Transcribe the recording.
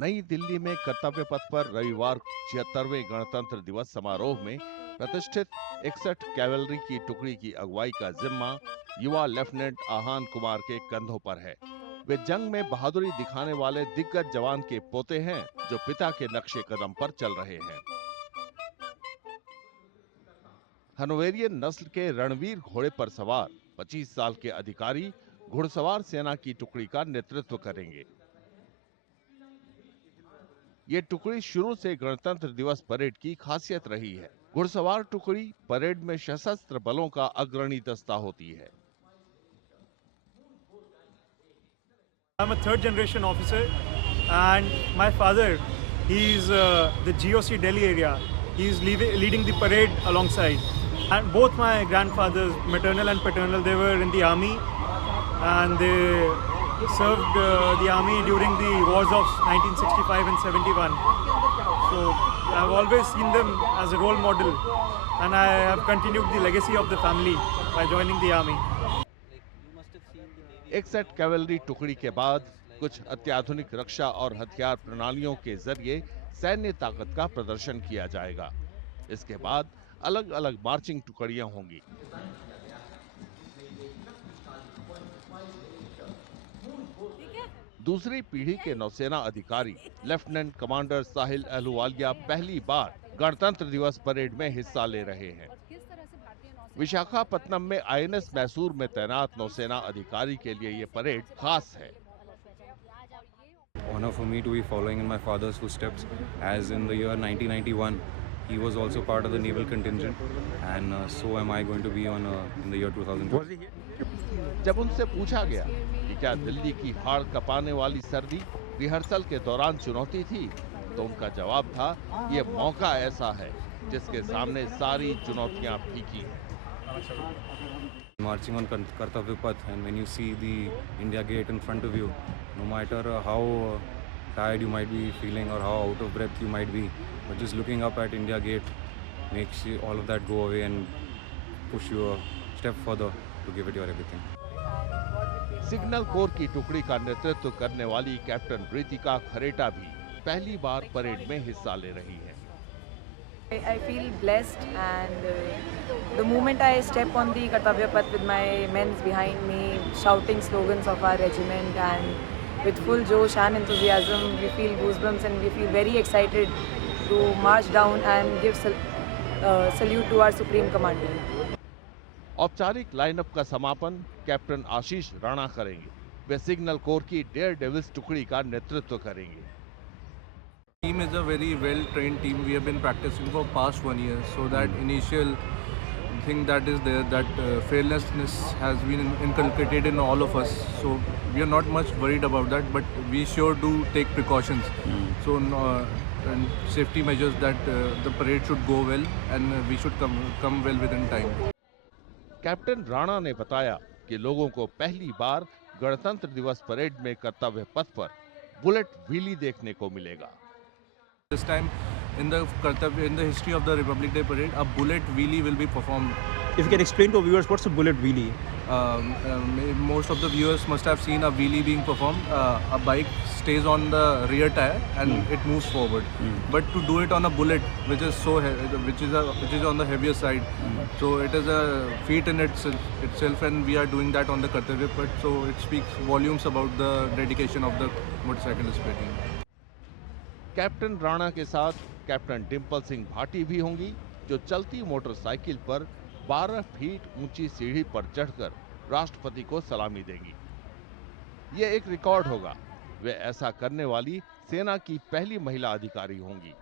नई दिल्ली में कर्तव्य पथ पर रविवार 76वें गणतंत्र दिवस समारोह में प्रतिष्ठित 61 कैवलरी की टुकड़ी की अगुवाई का जिम्मा युवा लेफ्टिनेंट आहान कुमार के कंधों पर है। वे जंग में बहादुरी दिखाने वाले दिग्गज जवान के पोते हैं जो पिता के नक्शे कदम पर चल रहे हैं। हनोवेरियन नस्ल के रणवीर घोड़े पर सवार 25 साल के अधिकारी घुड़सवार सेना की टुकड़ी का नेतृत्व करेंगे। ये टुकड़ी शुरू से गणतंत्र दिवस परेड की खासियत रही है। घुड़सवार टुकड़ी परेड में सशस्त्र बलों का अग्रणी दस्ता होती है। I'm a third generation officer and my father, he's the GOC Delhi area. He's leading the parade alongside. And both my grandfathers, maternal and paternal, they were in the army and they served the army during the wars of 1965 and 71. So I've always seen them as a role model and I have continued the legacy of the family by joining the army. 61 cavalry टुकड़ी के बाद कुछ अत्याधुनिक रक्षा और हथियार प्रणालियों के जरिए सैन्य ताकत का प्रदर्शन किया जाएगा। इसके बाद अलग अलग मार्चिंग टुकड़ियां होंगी। दूसरी पीढ़ी के नौसेना अधिकारी लेफ्टिनेंट कमांडर साहिल अहलूवालिया पहली बार गणतंत्र दिवस परेड में हिस्सा ले रहे हैं। विशाखापत्तनम में आईएनएस मैसूर में तैनात नौसेना अधिकारी के लिए ये परेड खास है। Honor for me to be following in my father's footsteps, as in the year 1991 he was also part of the naval contingent, and so am I going to be in the year 2012. जब उनसे पूछा गया कि क्या दिल्ली की हाड़ कपाने वाली सर्दी रिहर्सल के दौरान चुनौती थी, तो उनका जवाब था, ये मौका ऐसा है जिसके सामने सारी चुनौतियां फीकी हैं। Marching on Kartavya Path, and when you see the India Gate in front of you, no matter how tired you might be feeling or how out of breath you might be, but just looking up at India Gate makes all of that go away and push you a step further to give it your everything. Signal corps की टुकड़ी का नेतृत्व करने वाली captain Ritika खरेटा भी पहली बार parade में हिस्सा ले रही है। I feel blessed, and the moment I step on the Kartavya Path with my men behind me shouting slogans of our regiment and with full josh and enthusiasm, we feel goosebumps and we feel very excited to march down and give salute to our Supreme Commander. औपचारिक lineup का समापन captain आशीष राणा करेंगे। वे signal corps की dare devils टुकड़ी का नेतृत्व करेंगे। Team is a very well-trained team. We have been practicing for past 1 year, so that initial thing that is there, that fearlessness has been inculcated in all of us. So we are not much worried about that, but we sure do take precautions. So and safety measures that the parade should go well and we should come well within time. Captain Rana ने बताया कि लोगों को पहली बार गणतंत्र दिवस parade में कर्तव्य पथ पर बुलेट व्हीली देखने को मिलेगा। This time in the history of the Republic Day parade, a bullet wheelie will be performed. If you can explain to viewers what's a bullet wheelie? Most of the viewers must have seen a wheelie being performed. A bike stays on the rear tire and it moves forward. But to do it on a bullet, which is which is on the heavier side, so it is a feat in itself, and we are doing that on the Kartavya Path. So it speaks volumes about the dedication of the motorcyclist team. Captain Rana के साथ captain Dimple Singh Bhati भी होंगी, जो चलती motorcycle पर 12 feet ऊंची सीढ़ी पर चढ़कर राष्ट्रपति को सलामी देंगी। ये एक रिकॉर्ड होगा। वे ऐसा करने वाली सेना की पहली महिला अधिकारी होंगी।